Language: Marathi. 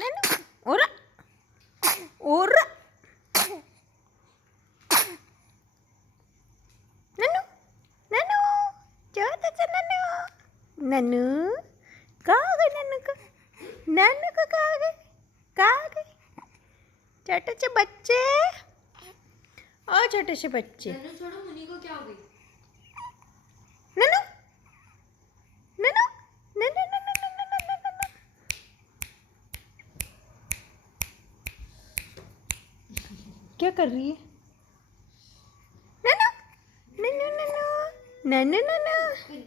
नन्नू ओरा ओरा नन्नू नन्नू छोटासा नन्नू नन्नू कहाँ गए नन्नू को कहाँ गए छोटे से बच्चे और छोटे से बच्चे छोड़ो मुनी को क्या हो गई नन्नू नन्नू नन्नू नन्नू नन्नू नन्नू क्या कर रही है नन्नू नन्नू नन्नू नन्नू नन्नू